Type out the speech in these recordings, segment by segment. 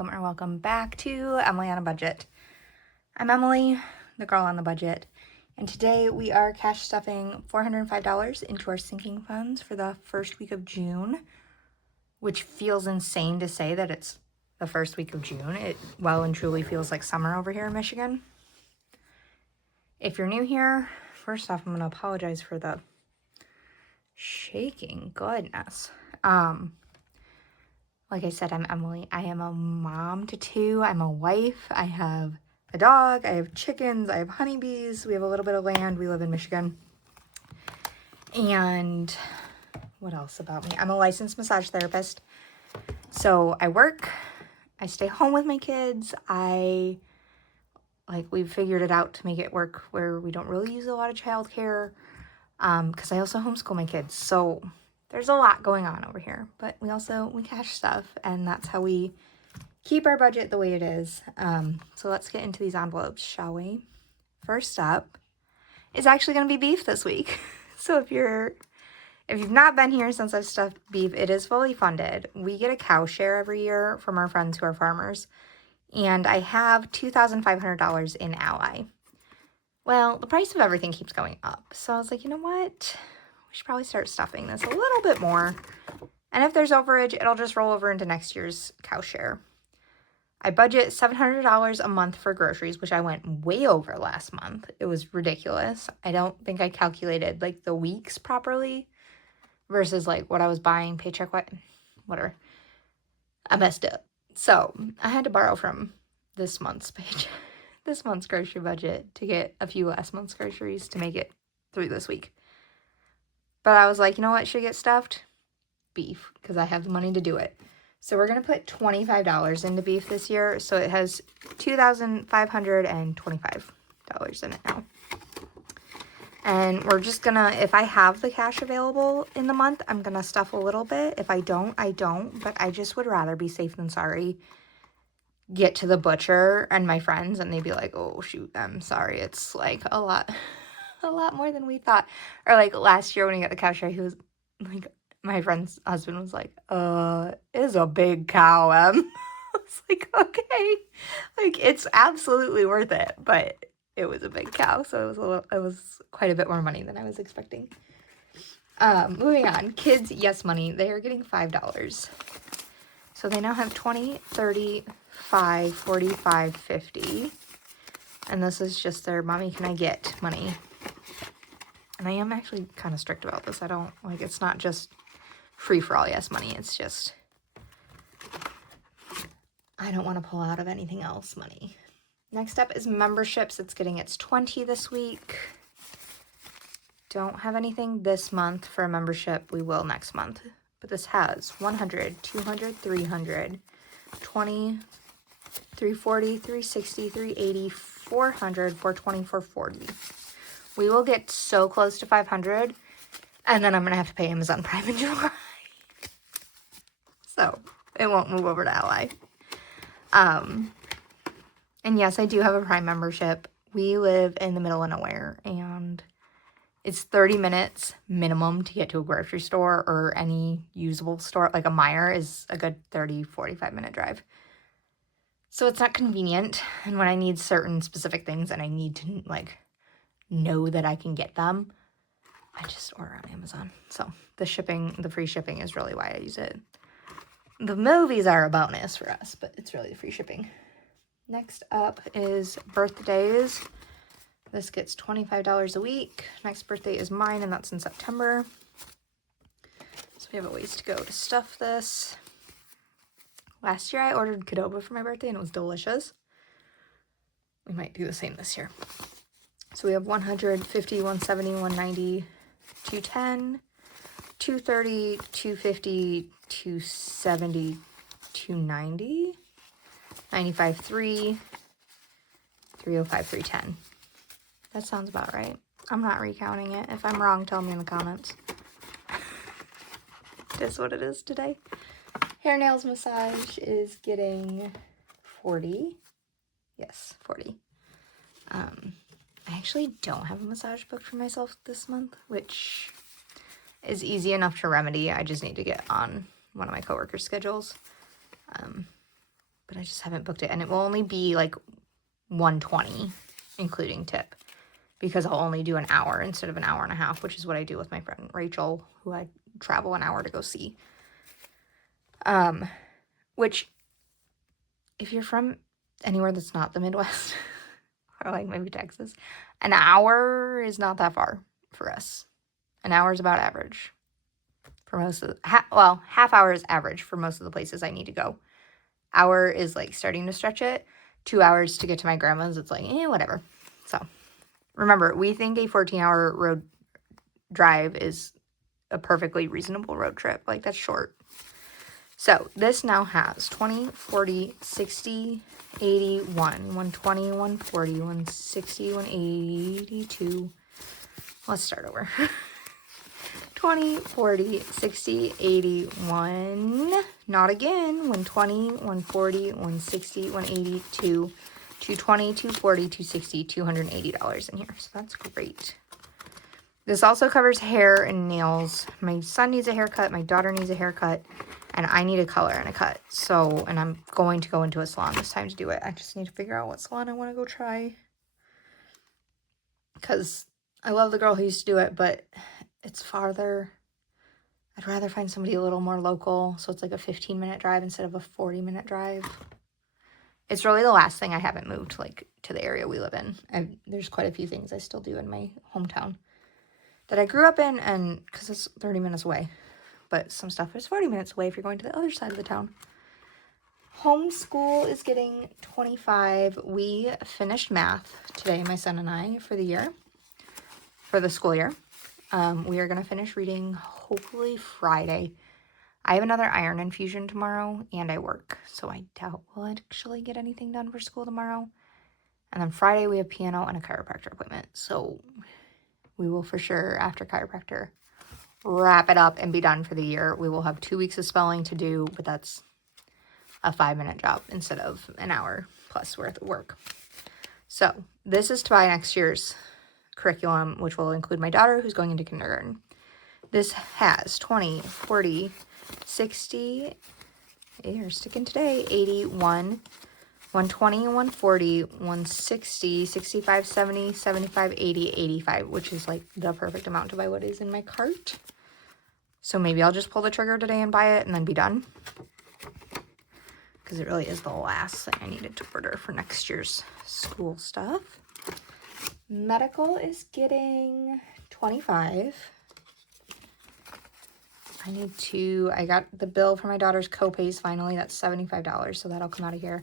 or welcome back to Emily on a Budget. I'm Emily, the girl on the budget, and today we are cash stuffing $405 into our sinking funds for the first week of June, which feels insane to say that it's the first week of June. It well and truly feels like summer over here in Michigan. If you're new here, first off, I'm going to apologize for the shaking. Goodness. Like I said, I'm Emily. I am a mom to two. I'm a wife. I have a dog. I have chickens. I have honeybees. We have a little bit of land. We live in Michigan. And what else about me? I'm a licensed massage therapist. So I work. I stay home with my kids. We've figured it out to make it work where we don't really use a lot of childcare. Because I also homeschool my kids. So there's a lot going on over here, but we cash stuff, and that's how we keep our budget the way it is. So let's get into these envelopes, shall we? First up is actually going to be beef this week. So if you've not been here since I've stuffed beef, it is fully funded. We get a cow share every year from our friends who are farmers, and I have $2,500 in Ally. Well, the price of everything keeps going up, so I was like, you know what? We should probably start stuffing this a little bit more. And if there's overage, it'll just roll over into next year's cow share. I budget $700 a month for groceries, which I went way over last month. It was ridiculous. I don't think I calculated like the weeks properly versus like what I was buying, paycheck, whatever. I messed up. So I had to borrow from this month's grocery budget to get a few last month's groceries to make it through this week. But I was like, you know what should get stuffed? Beef, because I have the money to do it. So we're going to put $25 into beef this year. So it has $2,525 in it now. And we're just going to, if I have the cash available in the month, I'm going to stuff a little bit. If I don't, I don't. But I just would rather be safe than sorry. Get to the butcher and my friends, and they'd be like, oh, shoot, I'm sorry. It's like a lot more than we thought. Or like last year when we got the cow share, he was like, my friend's husband was like, it's a big cow, Em. I was like, okay. Like, it's absolutely worth it, but it was a big cow, so it was quite a bit more money than I was expecting. Moving on. Kids, yes money. They are getting $5. So they now have 20, 30, 5, 45, 50. And this is just their mommy can I get money. And I am actually kind of strict about this. It's not just free for all yes money. It's just, I don't want to pull out of anything else money. Next up is memberships. It's getting its 20 this week. Don't have anything this month for a membership. We will next month. But this has 100, 200, 300, 20, 340, 360, 380, 400, 420, 440. We will get so close to 500, and then I'm going to have to pay Amazon Prime in July. So it won't move over to Ally. And yes, I do have a Prime membership. We live in the middle of nowhere, and it's 30 minutes minimum to get to a grocery store or any usable store. Like a Meijer is a good 30, 45-minute drive. So it's not convenient. And when I need certain specific things and I need to, know that I can get them, I just order on Amazon. So the free shipping is really why I use it. The movies are a bonus for us, but it's really the free shipping. Next up is birthdays. This gets $25 a week. Next birthday is mine, and that's in September. So we have a ways to go to stuff this. Last year I ordered Qdoba for my birthday, and it was delicious. We might do the same this year. So we have 150, 170, 190, 210, 230, 250, 270, 290, 95, 3, 305, 310. That sounds about right. I'm not recounting it. If I'm wrong, tell me in the comments. It is what it is today. Hair, nails, massage is getting 40. Yes, 40. I actually don't have a massage booked for myself this month, which is easy enough to remedy. I just need to get on one of my coworkers' schedules. but I just haven't booked it. And it will only be like $120, including tip, because I'll only do an hour instead of an hour and a half, which is what I do with my friend Rachel, who I travel an hour to go see. Which, if you're from anywhere that's not the Midwest, or like maybe Texas, an hour is not that far for us. An hour is about average for most of the, half hour is average for most of the places I need to go. Hour is like starting to stretch it. 2 hours to get to my grandma's, it's like, whatever. So remember, we think a 14-hour road drive is a perfectly reasonable road trip. Like, that's short. So this now has 20, 40, 60, 81, 120, 140, 160, 182. Let's start over. 20, 40, 60, 81. Not again. 120, 140, 160, 182, 220, 240, 260, $280 in here. So that's great. This also covers hair and nails. My son needs a haircut. My daughter needs a haircut. And I need a color and a cut. So, and I'm going to go into a salon this time to do it. I just need to figure out what salon I want to go try. Because I love the girl who used to do it, but it's farther. I'd rather find somebody a little more local. So it's like a 15-minute drive instead of a 40-minute drive. It's really the last thing I haven't moved, like, to the area we live in. There's quite a few things I still do in my hometown that I grew up in, and because it's 30 minutes away. But some stuff is 40 minutes away if you're going to the other side of the town. Homeschool is getting $25. We finished math today, my son and I, for the school year. We are going to finish reading hopefully Friday. I have another iron infusion tomorrow, and I work, so I doubt we'll actually get anything done for school tomorrow. And then Friday we have piano and a chiropractor appointment, so we will for sure, after chiropractor, wrap it up and be done for the year. We will have 2 weeks of spelling to do, but that's a 5-minute job instead of an hour plus worth of work. So this is to buy next year's curriculum, which will include my daughter who's going into kindergarten. This has 20, 40, 60, you're sticking today, 81, 120, 140, 160, 65, 70, 75, 80, 85, which is like the perfect amount to buy what is in my cart. So maybe I'll just pull the trigger today and buy it and then be done. Because it really is the last thing I needed to order for next year's school stuff. Medical is getting $25. I got the bill for my daughter's copays finally. That's $75, so that'll come out of here.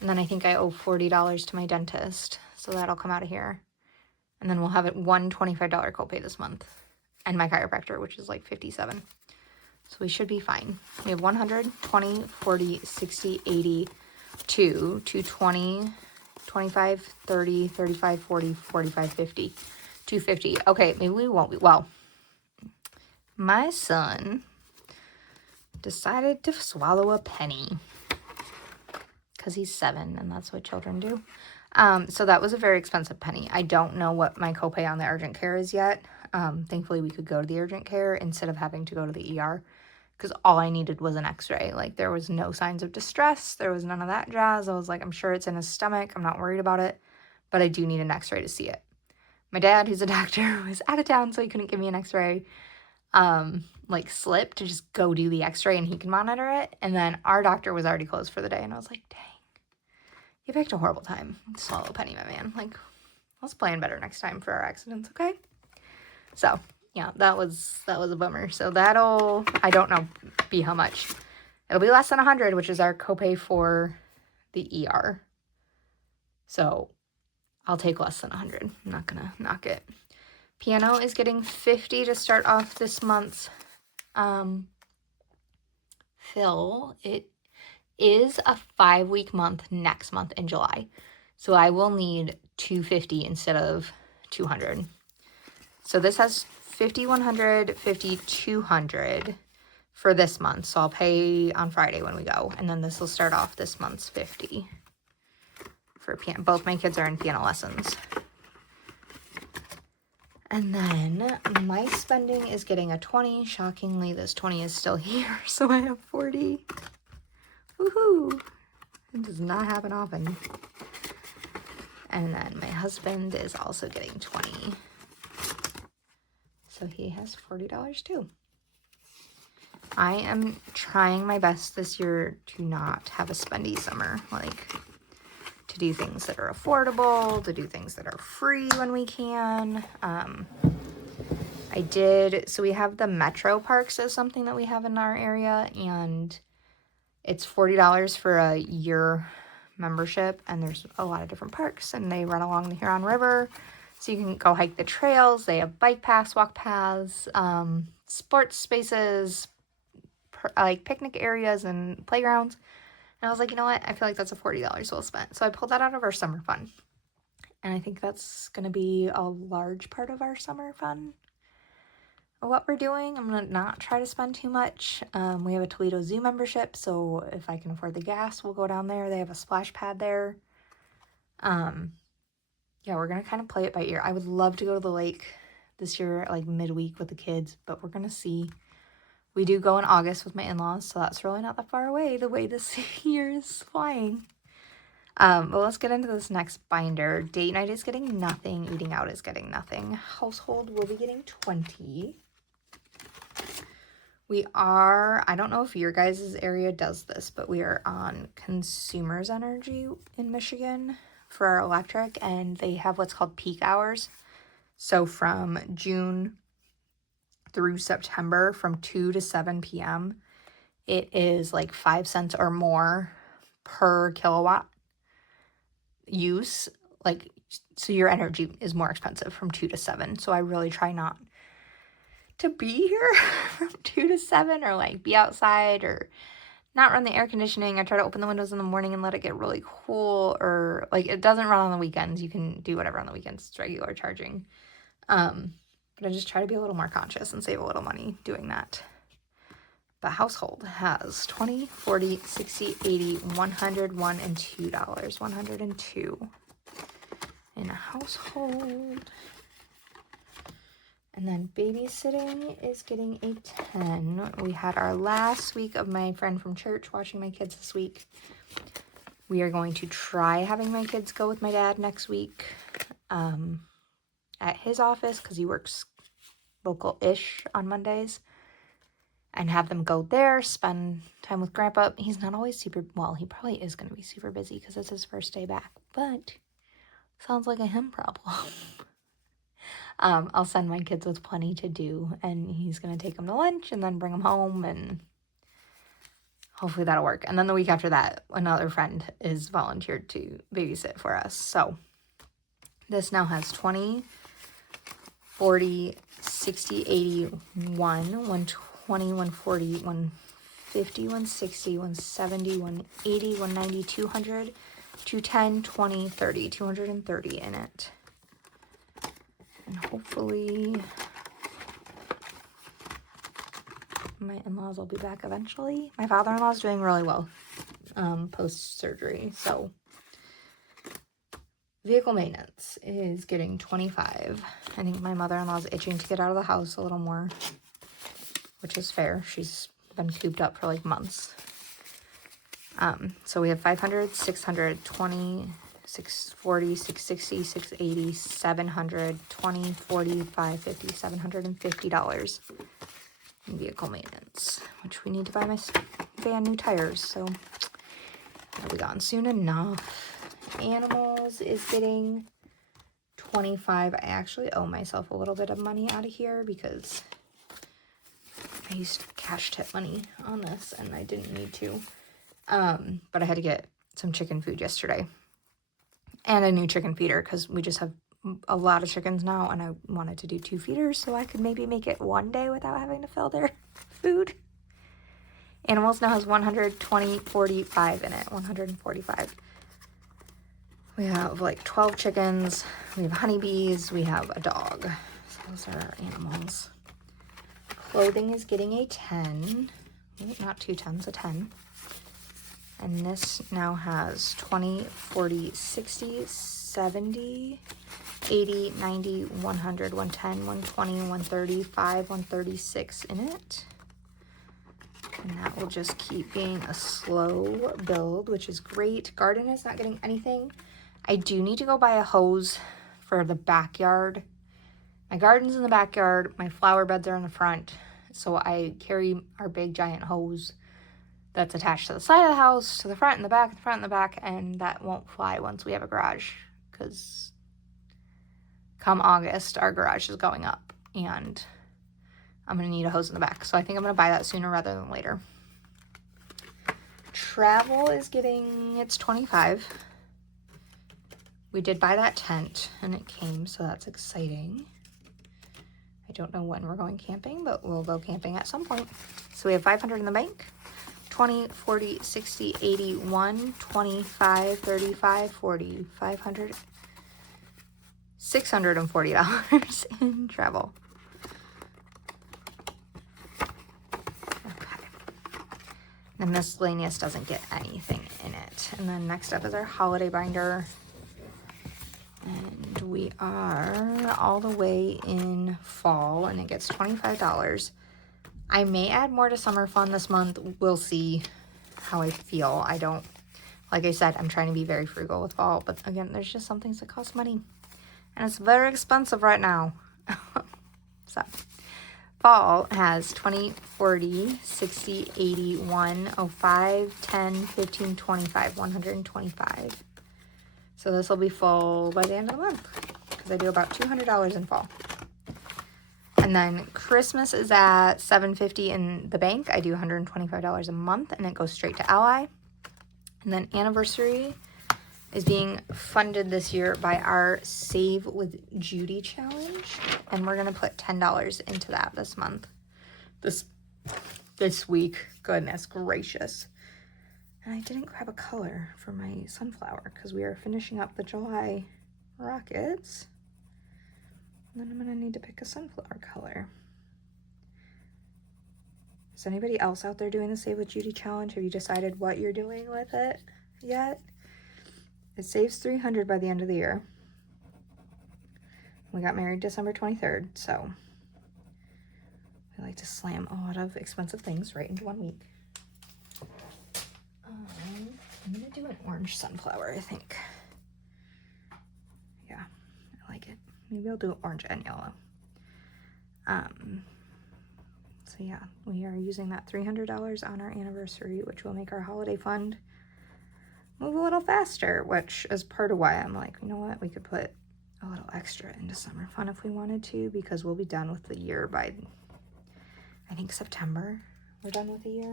And then I think I owe $40 to my dentist, so that'll come out of here. And then we'll have one $25 copay this month. And my chiropractor, which is like $57. So we should be fine. We have 100, 20, 40, 60, 80, 2, 220, 25, 30, 35, 40, 45, 50, 250. Okay, maybe we won't be. Well, my son decided to swallow a penny because he's 7 and that's what children do. So that was a very expensive penny. I don't know what my copay on the urgent care is yet. Thankfully we could go to the urgent care instead of having to go to the ER because all I needed was an x-ray. Like, there was no signs of distress. There was none of that jazz. I was like, I'm sure it's in his stomach. I'm not worried about it, but I do need an x-ray to see it. My dad, who's a doctor, was out of town, so he couldn't give me an x-ray. Slip to just go do the x-ray and he can monitor it. And then our doctor was already closed for the day, and I was like, dang, you picked a horrible time. Swallow a penny, my man. Like, let's plan better next time for our accidents, okay? So yeah, that was a bummer. So that'll, I don't know, be how much. It'll be less than 100, which is our copay for the ER. So I'll take less than 100. I'm not gonna knock it. Piano is getting $50 to start off this month. Phil, it is a 5-week month next month in July. So I will need $250 instead of $200. So this has $50, $100, $50, $200 for this month. So I'll pay on Friday when we go. And then this will start off this month's $50 for piano. Both my kids are in piano lessons. And then my spending is getting a 20. Shockingly, this 20 is still here. So I have 40. Woohoo! It does not happen often. And then my husband is also getting 20. So he has $40 too. I am trying my best this year to not have a spendy summer. Like, to do things that are affordable, to do things that are free when we can. So we have the Metro Parks as something that we have in our area, and it's $40 for a year membership, and there's a lot of different parks, and they run along the Huron River, so you can go hike the trails. They have bike paths, walk paths, sports spaces, like picnic areas and playgrounds. And I was like, you know what? I feel like that's a $40 well spent. So I pulled that out of our summer fun. And I think that's going to be a large part of our summer fun. What we're doing, I'm going to not try to spend too much. We have a Toledo Zoo membership, so if I can afford the gas, we'll go down there. They have a splash pad there. Yeah, we're going to kind of play it by ear. I would love to go to the lake this year, like midweek with the kids, but we're going to see. We do go in August with my in-laws, so that's really not that far away, the way this year is flying. But let's get into this next binder. Date night is getting nothing. Eating out is getting nothing. Household will be getting 20. I don't know if your guys' area does this, but we are on Consumers Energy in Michigan for our electric, and they have what's called peak hours. So from June through September, from 2 to 7 p.m., it is like 5 cents or more per kilowatt use. Like, so your energy is more expensive from 2 to 7. So I really try not to be here from 2 to 7, or like be outside, or not run the air conditioning. I try to open the windows in the morning and let it get really cool, or like it doesn't run on the weekends. You can do whatever on the weekends. It's regular charging. But I just try to be a little more conscious and save a little money doing that. The household has 20, 40, 60, 80, 100, $1 and $2. 102 in a household. And then babysitting is getting a 10. We had our last week of my friend from church watching my kids this week. We are going to try having my kids go with my dad next week at his office, because he works local-ish on Mondays, and have them go there, spend time with Grandpa. He's not always he probably is going to be super busy because it's his first day back, but sounds like a him problem. I'll send my kids with plenty to do, and he's going to take them to lunch and then bring them home, and hopefully that'll work. And then the week after that, another friend is volunteered to babysit for us. So this now has 20, 40, 60, 80, 120, 140, 150, 160, 170, 180, 190, 200, 210, 20, 30, 230 in it. And hopefully my in-laws will be back eventually. My father-in-law is doing really well post-surgery. So vehicle maintenance is getting 25. I think my mother-in-law is itching to get out of the house a little more, which is fair. She's been cooped up for like months. So we have 500, 600, 20, 640, 660, 680, 700, 20, 40, 550, $750 in vehicle maintenance, which we need to buy my van new tires, so that'll be gone soon enough. Animals is getting 25. I actually owe myself a little bit of money out of here because I used cash tip money on this and I didn't need to. But I had to get some chicken food yesterday and a new chicken feeder because we just have a lot of chickens now, and I wanted to do 2 feeders so I could maybe make it one day without having to fill their food. Animals now has 120, 45 in it, 145. We have like 12 chickens, we have honeybees, we have a dog. So those are our animals. Clothing is getting a 10, not 2 10s, a 10. And this now has 20, 40, 60, 70, 80, 90, 100, 110, 120, 135, 136 in it. And that will just keep being a slow build, which is great. Garden is not getting anything. I do need to go buy a hose for the backyard. My garden's in the backyard. My flower beds are in the front. So I carry our big giant hose that's attached to the side of the house, to the front and the back, the front and the back, and that won't fly once we have a garage, because come August, our garage is going up, and I'm going to need a hose in the back. So I think I'm going to buy that sooner rather than later. Travel is getting its $25. We did buy that tent, and it came, so that's exciting. I don't know when we're going camping, but we'll go camping at some point. So we have $500 in the bank. 20, 40, 60, 80, 1, 25, 35, 40, 500, $640 in travel. Okay. The miscellaneous doesn't get anything in it. And then next up is our holiday binder. And we are all the way in fall, and it gets $25. I may add more to summer fun this month. We'll see how I feel. I don't, like I said, I'm trying to be very frugal with fall, but again, there's just some things that cost money, and it's very expensive right now. So fall has 20, 40, 60, 80, 105, 10, 15, 25, 125. So this will be full by the end of the month, because I do about $200 in fall. And then Christmas is at $750 in the bank. I do $125 a month, and it goes straight to Ally. And then anniversary is being funded this year by our Save with Judy challenge, and we're gonna put $10 into that this month, this week. Goodness gracious! And I didn't grab a color for my sunflower because we are finishing up the July rockets. And then I'm going to need to pick a sunflower color. Is anybody else out there doing the Save with Judy challenge? Have you decided what you're doing with it yet? It saves $300 by the end of the year. We got married December 23rd, so we like to slam a lot of expensive things right into 1 week. I'm going to do an orange sunflower, I think. Yeah, I like it. Maybe I'll do orange and yellow. So yeah, we are using that $300 on our anniversary, which will make our holiday fund move a little faster, which is part of why I'm like, you know what, we could put a little extra into summer fun if we wanted to, because we'll be done with the year by, I think, September. We're done with the year.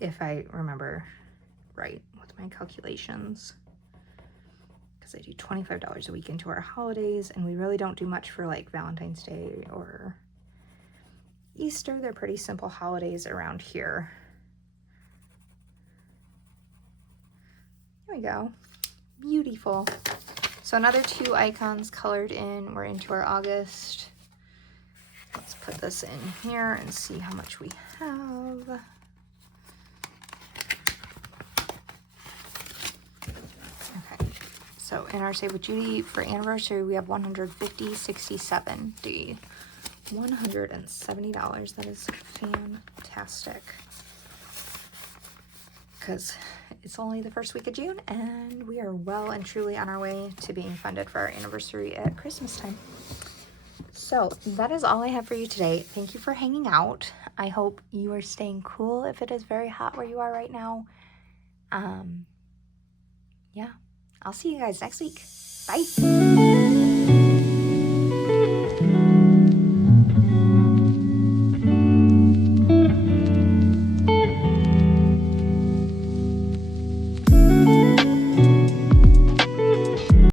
If I remember right with my calculations. I do $25 a week into our holidays, and we really don't do much for like Valentine's Day or Easter. They're pretty simple holidays around here. There we go. Beautiful. So another 2 icons colored in. We're into our August. Let's put this in here and see how much we have. So in our Save with Judy for anniversary, we have $150, 60, 70. $170. That is fantastic. Because it's only the first week of June, and we are well and truly on our way to being funded for our anniversary at Christmas time. So that is all I have for you today. Thank you for hanging out. I hope you are staying cool if it is very hot where you are right now. Yeah. I'll see you guys next week. Bye.